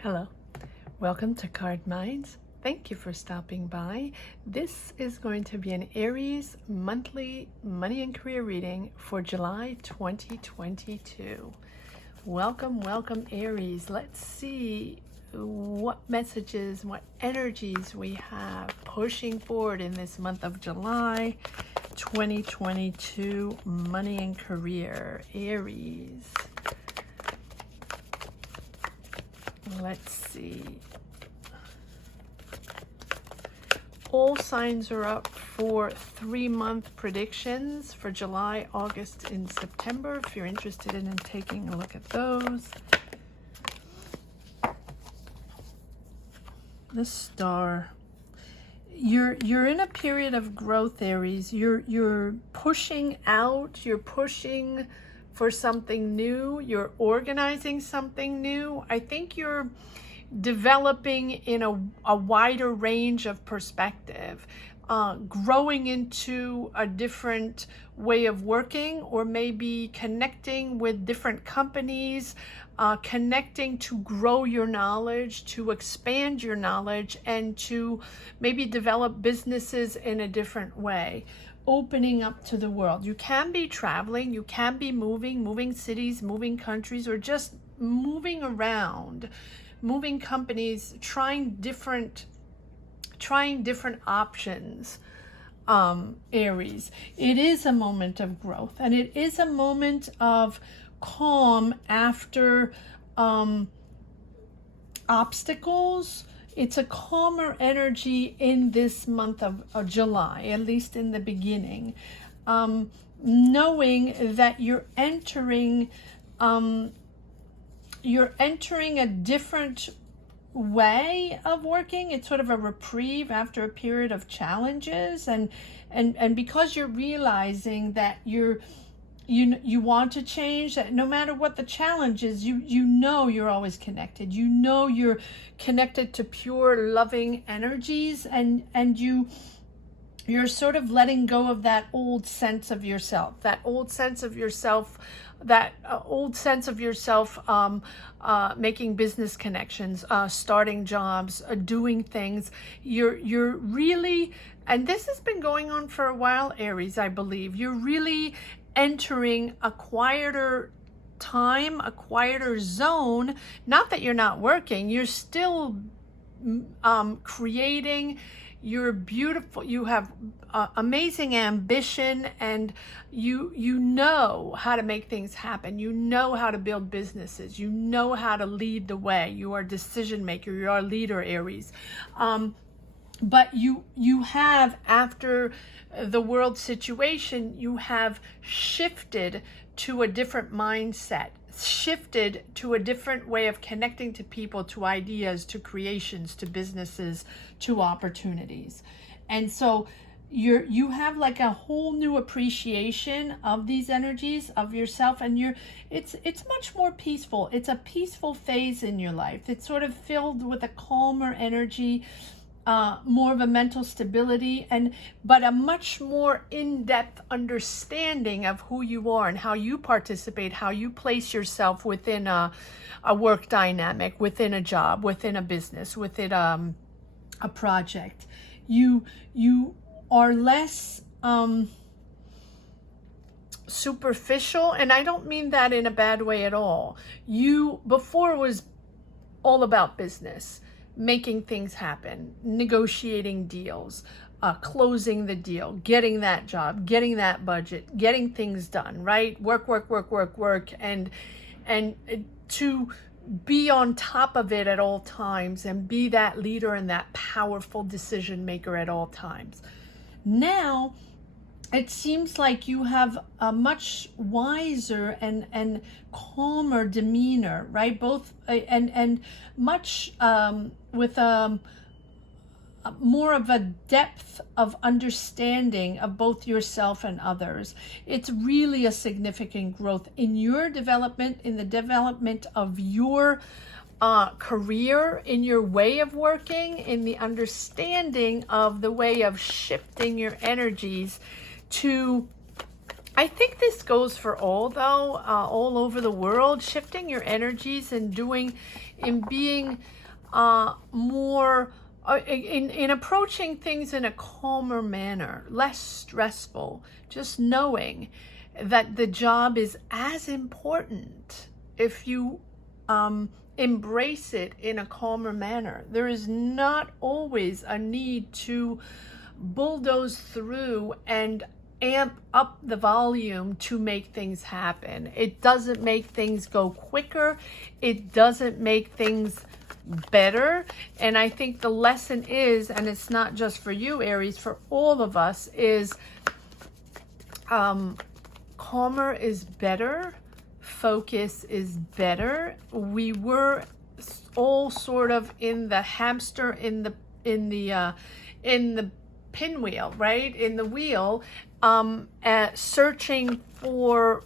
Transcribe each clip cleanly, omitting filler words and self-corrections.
Hello, welcome to Card Minds. Thank you for stopping by. This is going to be an Aries monthly money and career reading for July 2022. Welcome, welcome Aries. Let's see what messages, what energies we have pushing forward in this month of July 2022, money and career. Aries. Let's see. All signs are up for 3-month predictions for July, August, and September. If you're interested in taking a look at those. The Star. You're in a period of growth, Aries. You're pushing out. You're pushing for something new. You're organizing something new. I think you're developing in a wider range of perspective, growing into a different way of working, or maybe connecting with different companies, connecting to grow your knowledge, to expand your knowledge, and to maybe develop businesses in a different way. Opening up to the world. You can be traveling, you can be moving cities, moving countries, or just moving around, moving companies, trying different options. Aries, it is a moment of growth, and it is a moment of calm after obstacles. It's a calmer energy in this month of July, at least in the beginning, knowing that you're entering a different way of working. It's sort of a reprieve after a period of challenges, and because you're realizing that you want to change, that no matter what the challenge is, you know you're always connected. You know you're connected to pure loving energies, and you're sort of letting go of that old sense of yourself, making business connections, starting jobs, doing things. You're really, and this has been going on for a while, Aries, I believe. You're really entering a quieter time, a quieter zone. Not that you're not working, you're still creating. You're beautiful, you have amazing ambition, and you know how to make things happen. You know how to build businesses. You know how to lead the way. You are a decision maker. You are a leader, Aries. But you have, after the world situation, you have shifted to a different mindset, shifted to a different way of connecting to people, to ideas, to creations, to businesses, to opportunities. And so you have like a whole new appreciation of these energies, of yourself, and it's much more peaceful. It's a peaceful phase in your life. It's sort of filled with a calmer energy, more of a mental stability, but a much more in-depth understanding of who you are and how you participate, how you place yourself within a work dynamic, within a job, within a business, within a project. You are less superficial, and I don't mean that in a bad way at all. Before was all about business, making things happen, negotiating deals, closing the deal, getting that job, getting that budget, getting things done, right? Work, and to be on top of it at all times, and be that leader and that powerful decision maker at all times. Now, it seems like you have a much wiser and calmer demeanor, right? Both and much with more of a depth of understanding of both yourself and others. It's really a significant growth in your development, in the development of your career, in your way of working, in the understanding of the way of shifting your energies to I think this goes for all, though, all over the world, shifting your energies and being more, in approaching things in a calmer manner, less stressful, just knowing that the job is as important if you embrace it in a calmer manner. There is not always a need to bulldoze through and amp up the volume to make things happen. It doesn't make things go quicker. It doesn't make things better. And I think the lesson is, and it's not just for you, Aries, for all of us, is calmer is better. Focus is better. We were all sort of in the hamster, in the pinwheel, right? In the wheel, searching for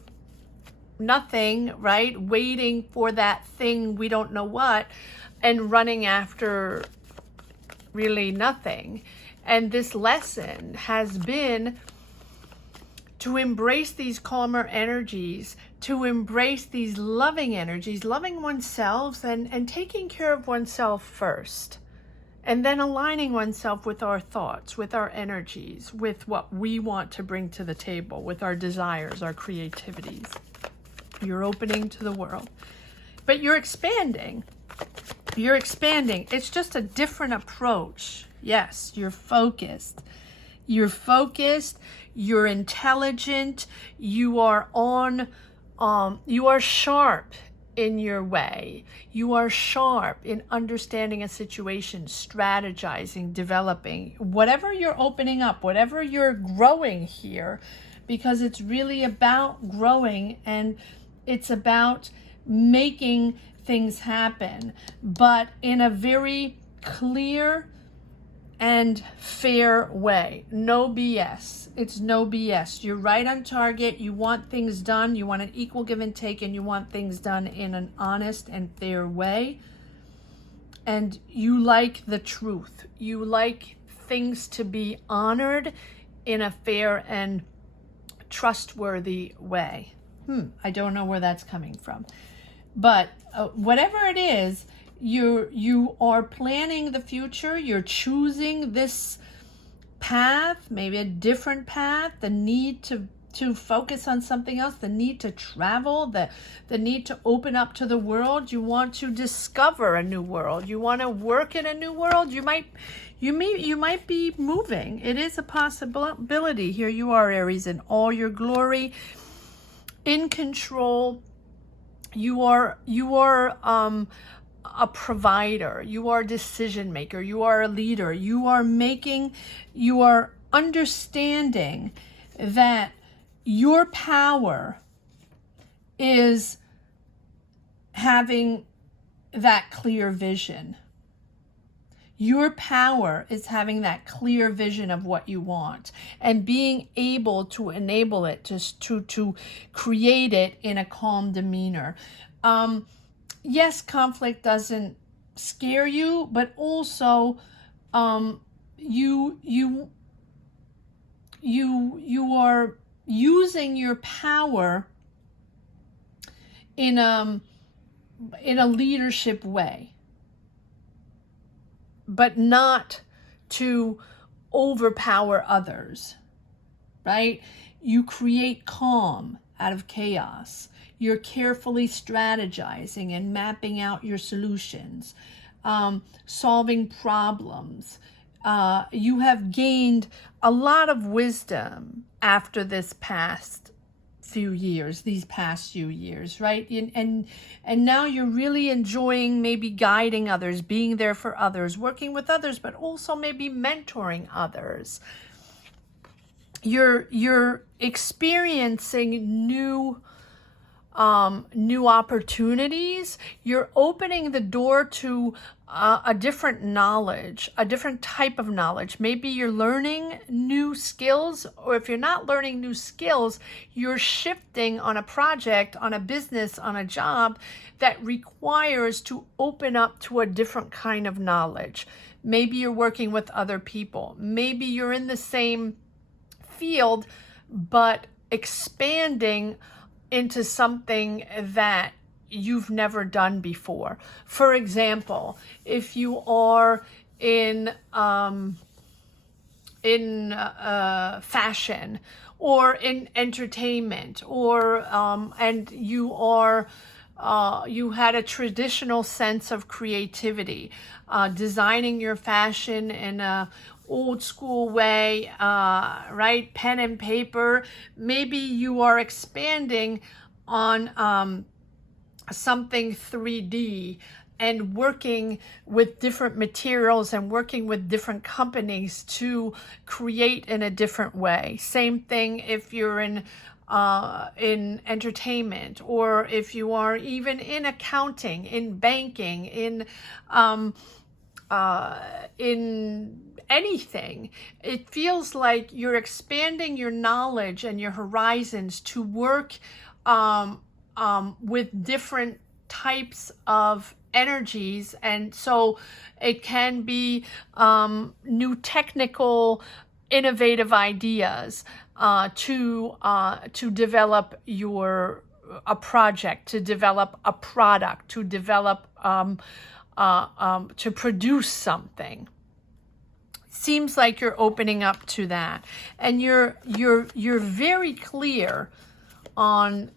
nothing, right? Waiting for that thing, we don't know what, and running after really nothing. And this lesson has been to embrace these calmer energies, to embrace these loving energies, loving oneself and taking care of oneself first. And then aligning oneself with our thoughts, with our energies, with what we want to bring to the table, with our desires, our creativities. You're opening to the world. But you're expanding. You're expanding. It's just a different approach. Yes, you're focused. You're focused. You're intelligent. You are sharp in your way. You are sharp in understanding a situation, strategizing, developing, whatever you're opening up, whatever you're growing here, because it's really about growing and it's about making things happen, but in a very clear and fair way. No BS. It's no BS. You're right on target. You want things done. You want an equal give and take, and you want things done in an honest and fair way. And you like the truth. You like things to be honored in a fair and trustworthy way. I don't know where that's coming from. But whatever it is, you are planning the future. You're choosing this path, maybe a different path, the need to focus on something else, the need to travel, the need to open up to the world. You want to discover a new world. You want to work in a new world. You might be moving. It is a possibility. Here you are, Aries, in all your glory, in control. You are a provider. You are a decision maker. You are a leader. You are understanding that your power is having that clear vision. Your power is having that clear vision of what you want and being able to enable it, to create it in a calm demeanor. Yes, conflict doesn't scare you, but also you are using your power in a leadership way, but not to overpower others, right? You create calm out of chaos. You're carefully strategizing and mapping out your solutions, solving problems. You have gained a lot of wisdom after these past few years, right? And now you're really enjoying maybe guiding others, being there for others, working with others, but also maybe mentoring others. You're experiencing new opportunities. You're opening the door to a different knowledge, a different type of knowledge. Maybe you're learning new skills, or if you're not learning new skills, you're shifting on a project, on a business, on a job that requires to open up to a different kind of knowledge. Maybe you're working with other people. Maybe you're in the same field, but expanding into something that you've never done before. For example, if you are in fashion or in entertainment, or and you are you had a traditional sense of creativity, designing your fashion in a old school way, right? Pen and paper. Maybe you are expanding on something 3D and working with different materials and working with different companies to create in a different way. Same thing if you're in entertainment, or if you are even in accounting, in banking, in anything. It feels like you're expanding your knowledge and your horizons to work with different types of energies. And so it can be new technical, innovative ideas to develop a project, to develop a product, to develop to produce something. Seems like you're opening up to that, and you're very clear on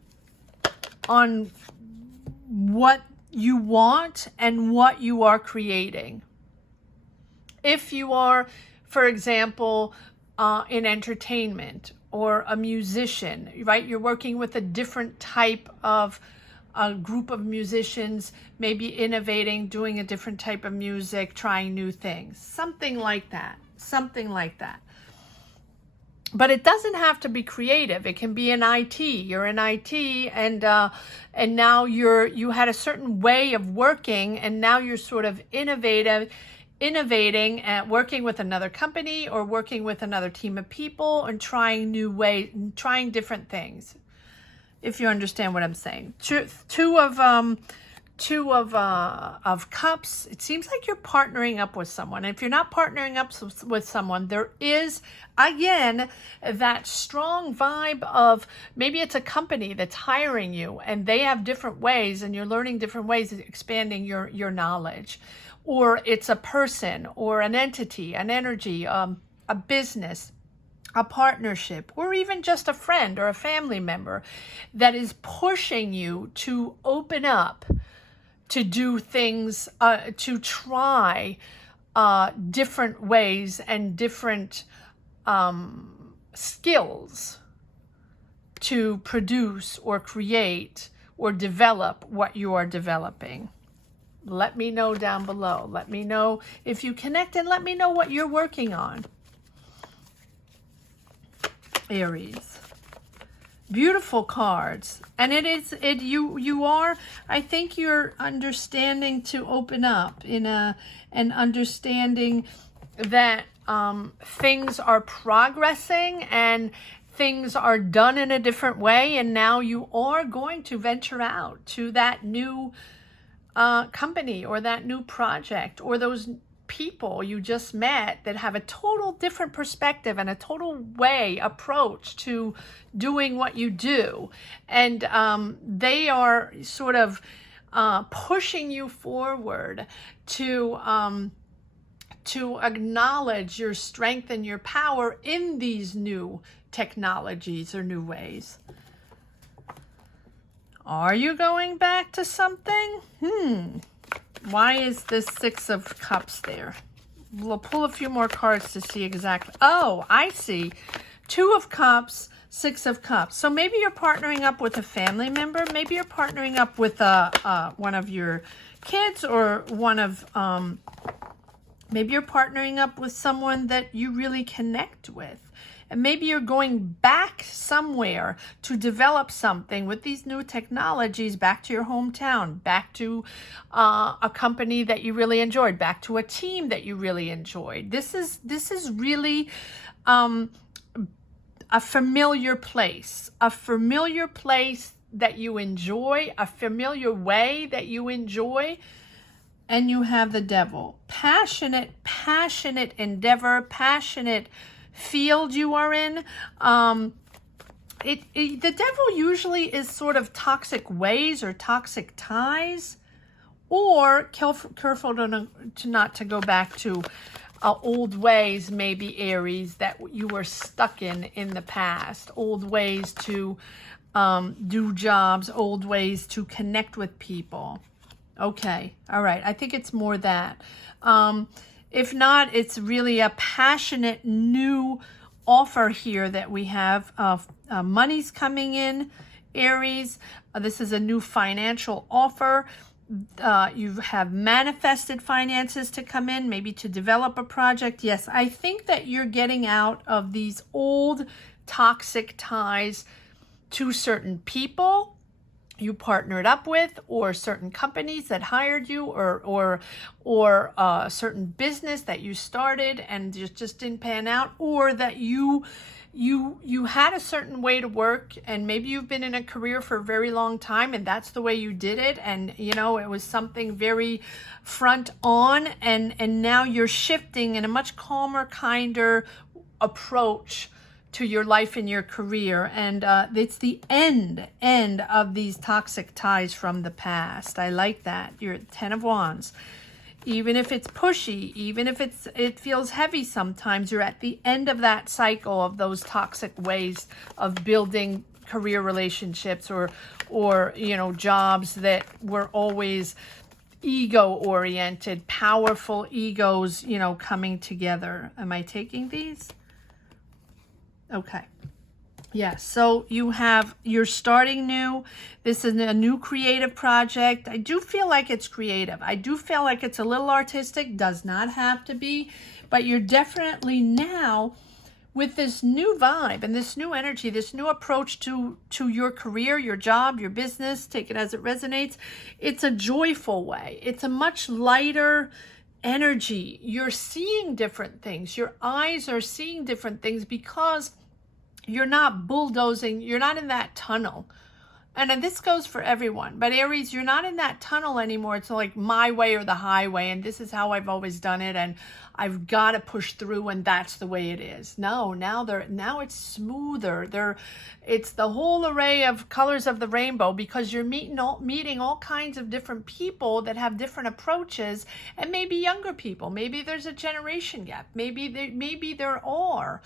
what you want and what you are creating. If you are, for example, in entertainment, or a musician, right? You're working with a different type of a group of musicians, maybe innovating, doing a different type of music, trying new things, something like that. But it doesn't have to be creative. It can be in IT. You're in IT, and now you had a certain way of working, and now you're sort of innovating and working with another company, or working with another team of people, and trying new ways, trying different things. If you understand what I'm saying. Two of cups. It seems like you're partnering up with someone. If you're not partnering up with someone, there is, again, that strong vibe of maybe it's a company that's hiring you, and they have different ways, and you're learning different ways of expanding your knowledge. Or it's a person, or an entity, an energy, a business, a partnership, or even just a friend or a family member that is pushing you to open up, to do things, to try different ways and different skills to produce or create or develop what you are developing. Let me know down below. Let me know if you connect, and let me know what you're working on. Aries. Beautiful cards. And you are, I think you're understanding to open up and understanding that things are progressing and things are done in a different way, and now you are going to venture out to that new company, or that new project, or those people you just met that have a total different perspective and a total approach to doing what you do, and they are sort of pushing you forward to acknowledge your strength and your power in these new technologies or new ways. Are you going back to something? Why is this Six of Cups there? We'll pull a few more cards to see exactly. Oh, I see. Two of Cups, Six of Cups. So maybe you're partnering up with a family member. Maybe you're partnering up with one of your kids, or maybe you're partnering up with someone that you really connect with. And maybe you're going back somewhere to develop something with these new technologies, back to your hometown, back to a company that you really enjoyed, back to a team that you really enjoyed. This is really a familiar place that you enjoy, a familiar way that you enjoy. And you have the Devil. Passionate endeavor, passionate field you are in, The devil usually is sort of toxic ways or toxic ties, or careful to not to go back to old ways, maybe Aries, that you were stuck in the past, old ways to do jobs, old ways to connect with people. Okay, all right, I think it's more that. If not, it's really a passionate new offer here that we have. Money's coming in, Aries. This is a new financial offer. You have manifested finances to come in, maybe to develop a project. Yes, I think that you're getting out of these old toxic ties to certain people you partnered up with, or certain companies that hired you, or certain business that you started and just didn't pan out, or that you had a certain way to work, and maybe you've been in a career for a very long time and that's the way you did it, and it was something very front on, and now you're shifting in a much calmer, kinder approach to your life and your career, and it's the end of these toxic ties from the past. I like that. You're at 10 of Wands. Even if it's pushy, even if it feels heavy sometimes, you're at the end of that cycle of those toxic ways of building career relationships, or jobs that were always ego-oriented, powerful egos, coming together. Am I taking these? Okay. Yes, so you're starting new. This is a new creative project. I do feel like it's creative. I do feel like it's a little artistic. Does not have to be, but you're definitely now with this new vibe and this new energy, this new approach to your career, your job, your business. Take it as it resonates. It's a joyful way. It's a much lighter energy. You're seeing different things. Your eyes are seeing different things because you're not bulldozing. You're not in that tunnel. And this goes for everyone. But Aries, you're not in that tunnel anymore. It's like my way or the highway, and this is how I've always done it, and I've got to push through, and that's the way it is. No, now it's smoother. It's the whole array of colors of the rainbow, because you're meeting all kinds of different people that have different approaches, and maybe younger people. Maybe there's a generation gap. Maybe there are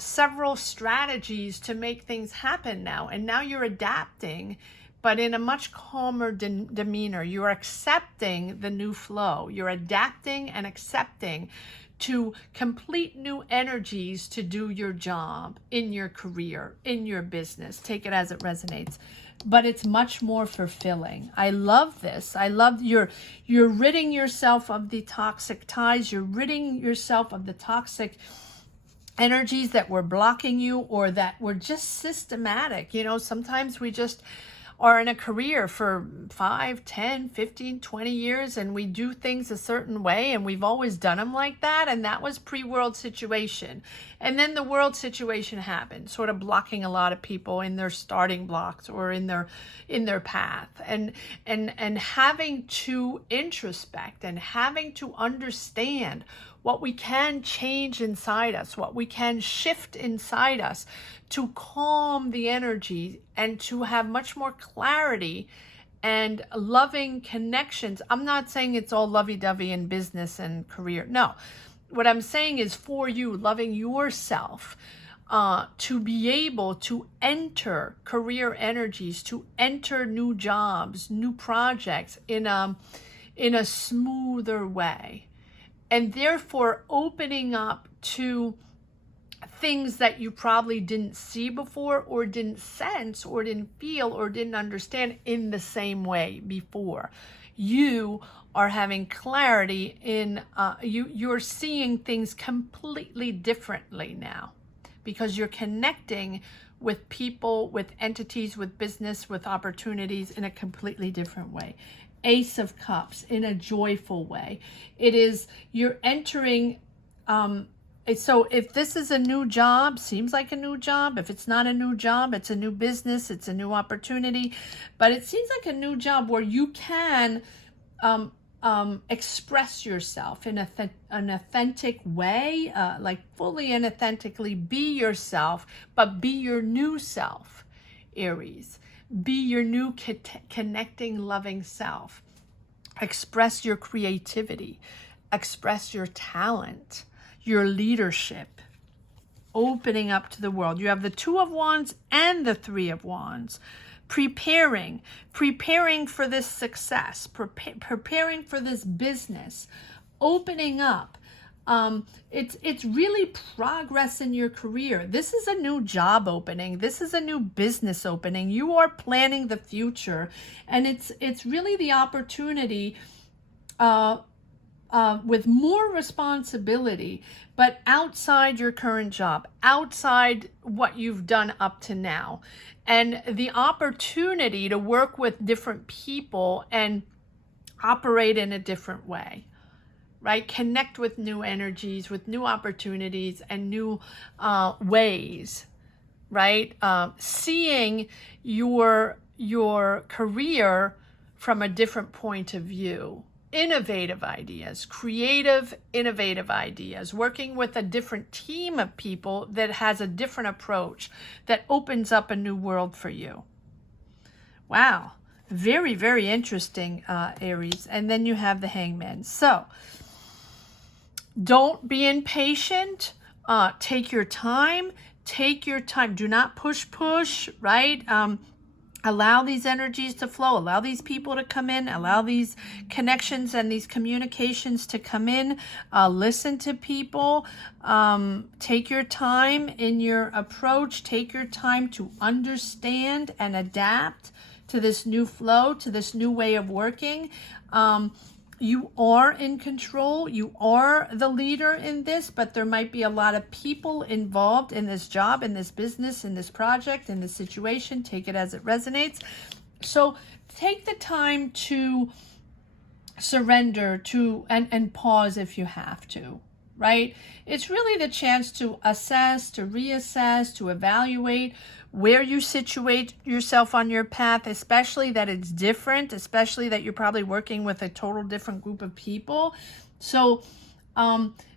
several strategies to make things happen now, and now you're adapting, but in a much calmer demeanor. You're accepting the new flow. You're adapting and accepting to complete new energies to do your job, in your career, in your business. Take it as it resonates. But it's much more fulfilling. I love this. I love you're ridding yourself of the toxic ties. You're ridding yourself of the toxic energies that were blocking you, or that were just systematic. Sometimes we just are in a career for 5, 10, 15, 20 years, and we do things a certain way, and we've always done them like that, and that was pre-world situation. And then the world situation happened, sort of blocking a lot of people in their starting blocks or in their path, and having to introspect and having to understand what we can change inside us, what we can shift inside us to calm the energy and to have much more clarity and loving connections. I'm not saying it's all lovey-dovey in business and career. No, what I'm saying is for you, loving yourself, to be able to enter career energies, to enter new jobs, new projects in a smoother way. And therefore opening up to things that you probably didn't see before, or didn't sense, or didn't feel, or didn't understand in the same way before. You are having clarity in, you're seeing things completely differently now, because you're connecting with people, with entities, with business, with opportunities in a completely different way. Ace of Cups, in a joyful way. It is, you're entering, so if this is a new job, seems like a new job. If it's not a new job, it's a new business, it's a new opportunity. But it seems like a new job where you can express yourself in an authentic way, like fully and authentically be yourself, but be your new self, Aries. Be your new connecting, loving self. Express your creativity, express your talent, your leadership, opening up to the world. You have the Two of Wands and the Three of Wands. Preparing for this success, preparing for this business, opening up. It's really progress in your career. This is a new job opening. This is a new business opening. You are planning the future, and it's really the opportunity with more responsibility, but outside your current job, outside what you've done up to now. And the opportunity to work with different people and operate in a different way, right? Connect with new energies, with new opportunities and new ways, right? Seeing your career from a different point of view. Innovative ideas, creative, innovative ideas, working with a different team of people that has a different approach that opens up a new world for you. Wow. Very, very interesting, Aries. And then you have the Hangman. So don't be impatient. Take your time. Take your time. Do not push, right? Allow these energies to flow. Allow these people to come in. Allow these connections and these communications to come in. Listen to people. Take your time in your approach. Take your time to understand and adapt to this new flow, to this new way of working. You are in control. You are the leader in this, but there might be a lot of people involved in this job, in this business, in this project, in this situation. Take it as it resonates. So take the time to surrender to and pause if you have to, right? It's really the chance to assess, to reassess, to evaluate where you situate yourself on your path, especially that it's different, especially that you're probably working with a total different group of people. So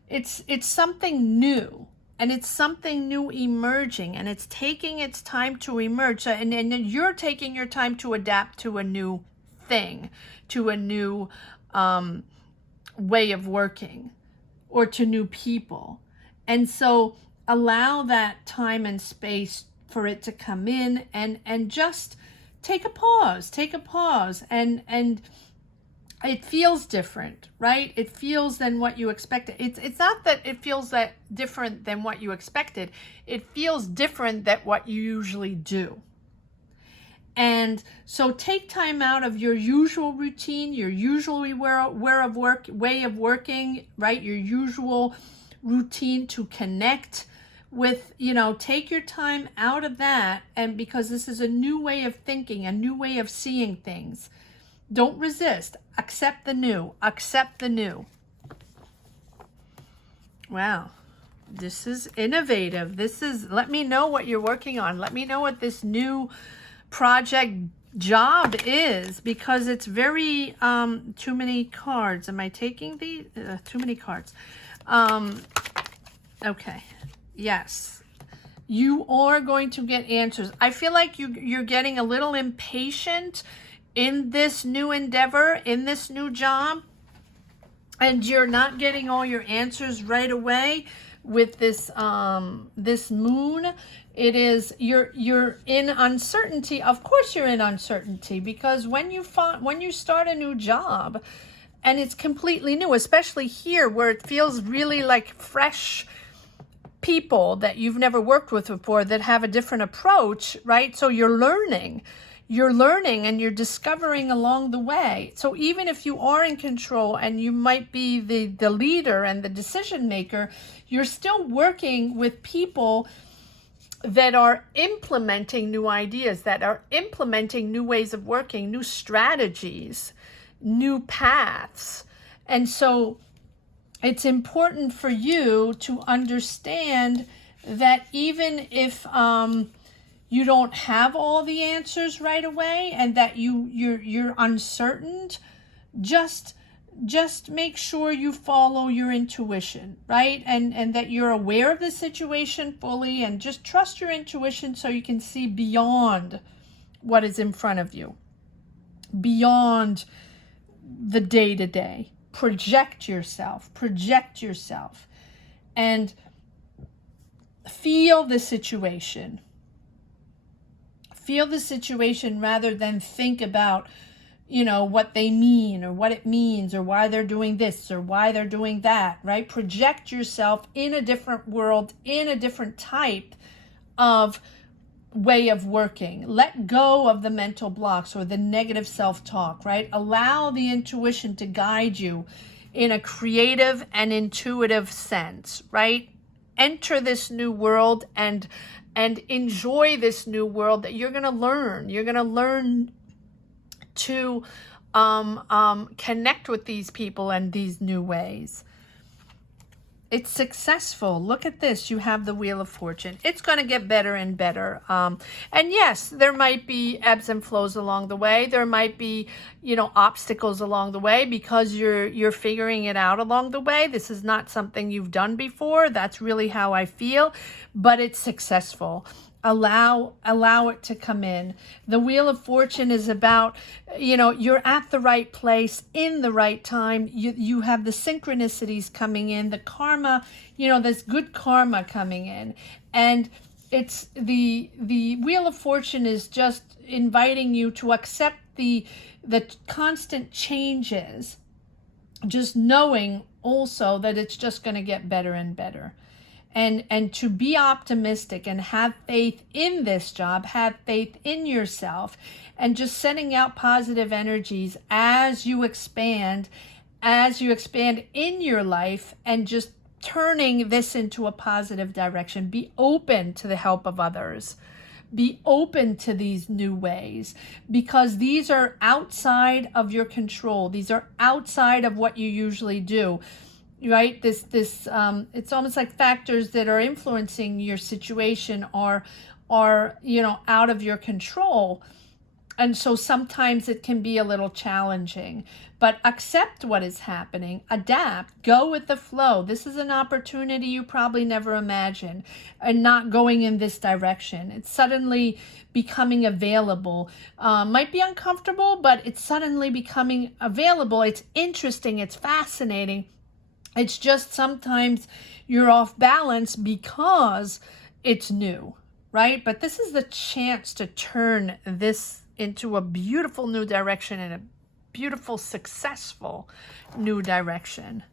it's something new, and it's something new emerging, and it's taking its time to emerge. So, and you're taking your time to adapt to a new thing, to a new way of working, or to new people. And so allow that time and space for it to come in, and just take a pause, and it feels different, right? It feels than what you expected. It's not that it feels that different than what you expected. It feels different than what you usually do. And so take time out of your usual routine, your usual way of working, right? Your usual routine to connect with, take your time out of that. And because this is a new way of thinking, a new way of seeing things, don't resist. Accept the new. Accept the new. Wow. This is innovative. Let me know what you're working on. Let me know what this new project job is, because it's very, too many cards. Am I taking the, too many cards? Okay. Yes, you are going to get answers. I feel like you're getting a little impatient in this new endeavor, in this new job, and you're not getting all your answers right away with this this moon. It is you're in uncertainty. Of course you're in uncertainty, because when you start a new job and it's completely new, especially here where it feels really like fresh people that you've never worked with before that have a different approach, right? So you're learning and you're discovering along the way. So even if you are in control and you might be the leader and the decision maker, you're still working with people that are implementing new ideas, that are implementing new ways of working, new strategies, new paths. And so it's important for you to understand that even if you don't have all the answers right away, and that you're uncertain, just just make sure you follow your intuition, right? And that you're aware of the situation fully, and just trust your intuition so you can see beyond what is in front of you, beyond the day-to-day. Project yourself, and feel the situation. Feel the situation rather than think about, what they mean or what it means or why they're doing this or why they're doing that, right? Project yourself in a different world, in a different type of way of working. Let go of the mental blocks or the negative self-talk, right? Allow the intuition to guide you in a creative and intuitive sense, right? Enter this new world and enjoy this new world that you're going to learn. You're going to learn to connect with these people and these new ways. It's successful. Look at this. You have the Wheel of Fortune. It's going to get better and better. And yes, there might be ebbs and flows along the way. There might be, obstacles along the way because you're figuring it out along the way. This is not something you've done before. That's really how I feel. But it's successful. Allow it to come in. The Wheel of Fortune is about, you're at the right place in the right time. You have the synchronicities coming in, the karma, there's good karma coming in. And it's the Wheel of Fortune is just inviting you to accept the constant changes, just knowing also that it's just going to get better and better. And to be optimistic and have faith in this job, have faith in yourself, and just sending out positive energies as you expand in your life, and just turning this into a positive direction. Be open to the help of others. Be open to these new ways, because these are outside of your control. These are outside of what you usually do. Right? It's almost like factors that are influencing your situation are out of your control. And so sometimes it can be a little challenging, but accept what is happening, adapt, go with the flow. This is an opportunity you probably never imagined, and not going in this direction. It's suddenly becoming available. Might be uncomfortable, but it's suddenly becoming available. It's interesting. It's fascinating. It's just sometimes you're off balance because it's new, right? But this is the chance to turn this into a beautiful new direction, and a beautiful, successful new direction.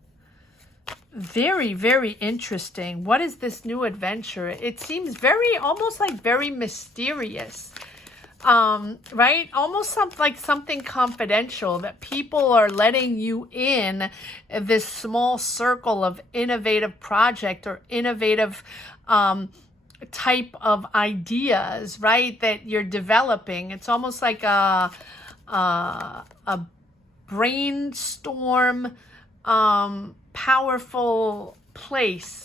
Very, very interesting. What is this new adventure? It seems almost like very mysterious. Right? Almost like something confidential, that people are letting you in this small circle of innovative project or innovative type of ideas, right? That you're developing. It's almost like a brainstorm, powerful place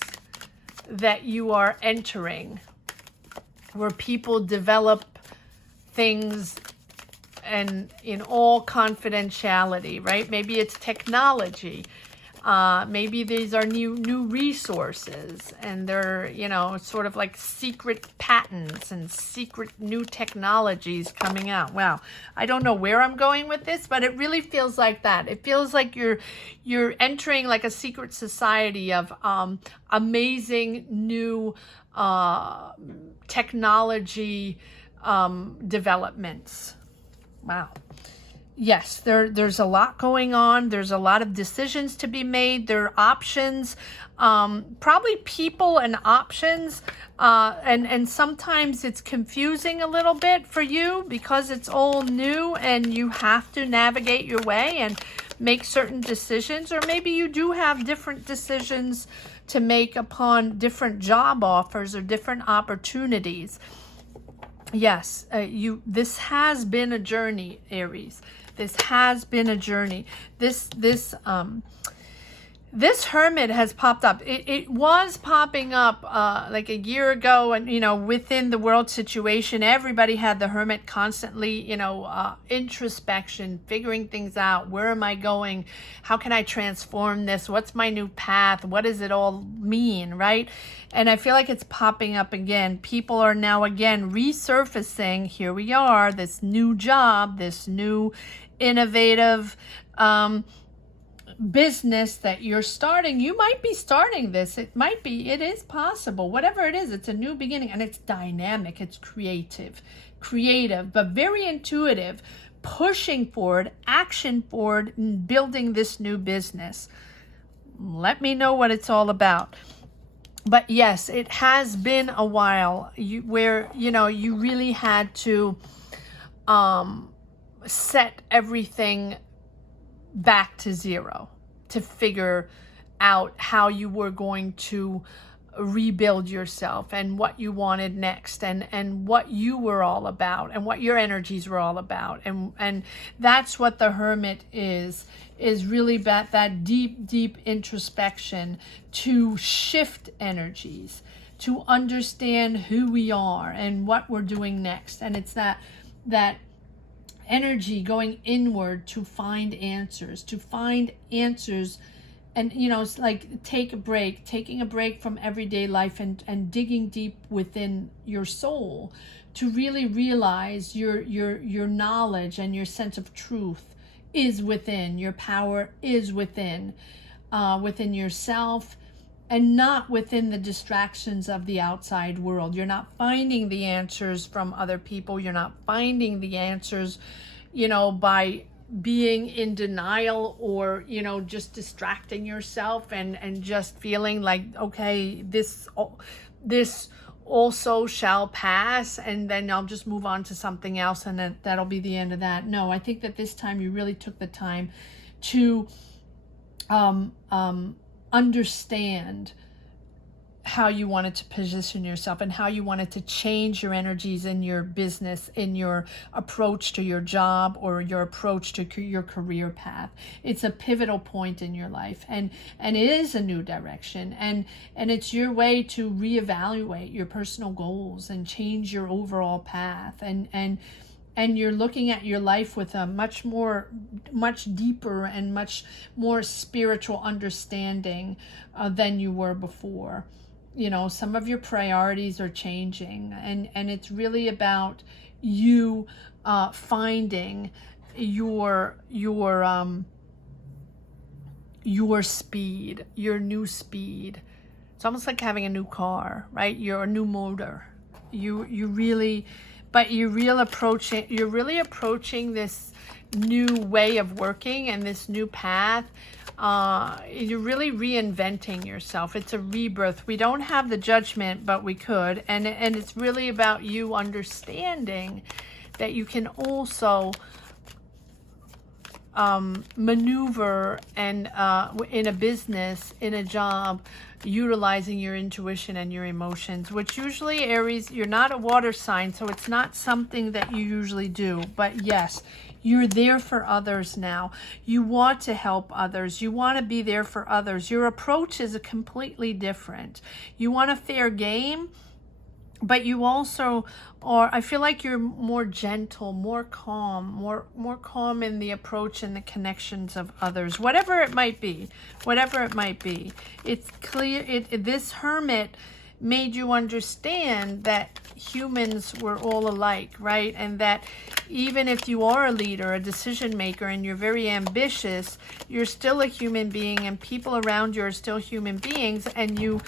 that you are entering, where people develop things and in all confidentiality, right? Maybe it's technology. Maybe these are new resources, and they're, sort of like secret patents and secret new technologies coming out. Wow. I don't know where I'm going with this, but it really feels like that. It feels like you're entering like a secret society of amazing new technology developments. Wow. Yes, there's a lot going on. There's a lot of decisions to be made. There are options, probably people and options, and sometimes it's confusing a little bit for you because it's all new and you have to navigate your way and make certain decisions, or maybe you do have different decisions to make upon different job offers or different opportunities. Yes, this has been a journey, Aries. This has been a journey. This this hermit has popped up. It was popping up like a year ago, and you know, within the world situation, everybody had the hermit constantly, you know, introspection, figuring things out. Where am I going? How can I transform this? What's my new path? What does it all mean, right? And I feel like it's popping up again. People are now again resurfacing. Here we are, this new job, this new innovative business that you're starting. You might be starting this. It is possible. Whatever it is, it's a new beginning, and it's dynamic, it's creative, but very intuitive, pushing forward, action forward, and building this new business. Let me know what it's all about. But yes, it has been a while where, you know, you really had to set everything back to zero to figure out how you were going to rebuild yourself and what you wanted next, and what you were all about, and what your energies were all about. And that's what the hermit is really about, that deep introspection to shift energies, to understand who we are and what we're doing next. And it's that energy going inward to find answers, and you know, it's like taking a break from everyday life and digging deep within your soul to really realize your knowledge and your sense of truth is within. Your power is within yourself, and not within the distractions of the outside world. You're not finding the answers from other people. You're not finding the answers, you know, by being in denial, or, you know, just distracting yourself and just feeling like, okay, this also shall pass, and then I'll just move on to something else, and then that'll be the end of that. No, I think that this time you really took the time to understand how you wanted to position yourself, and how you wanted to change your energies in your business, in your approach to your job, or your approach to your career path. It's a pivotal point in your life, and it is a new direction, and it's your way to reevaluate your personal goals and change your overall path, and you're looking at your life with a much deeper and much more spiritual understanding than you were before. You know, some of your priorities are changing, and it's really about you finding your speed, your new speed. It's almost like having a new car, right? You're a new motor. You're really approaching this new way of working and this new path. You're really reinventing yourself. It's a rebirth. We don't have the judgment, but we could, and it's really about you understanding that you can also maneuver and in a business, in a job, utilizing your intuition and your emotions, which usually, Aries, you're not a water sign, so it's not something that you usually do. But yes, you're there for others now. You want to help others. You want to be there for others. Your approach is completely different. You want a fair game, but you also are, I feel like you're more gentle, more calm, more calm in the approach and the connections of others, whatever it might be. It's clear, this hermit made you understand that humans were all alike, right? And that even if you are a leader, a decision maker, and you're very ambitious, you're still a human being, and people around you are still human beings, and you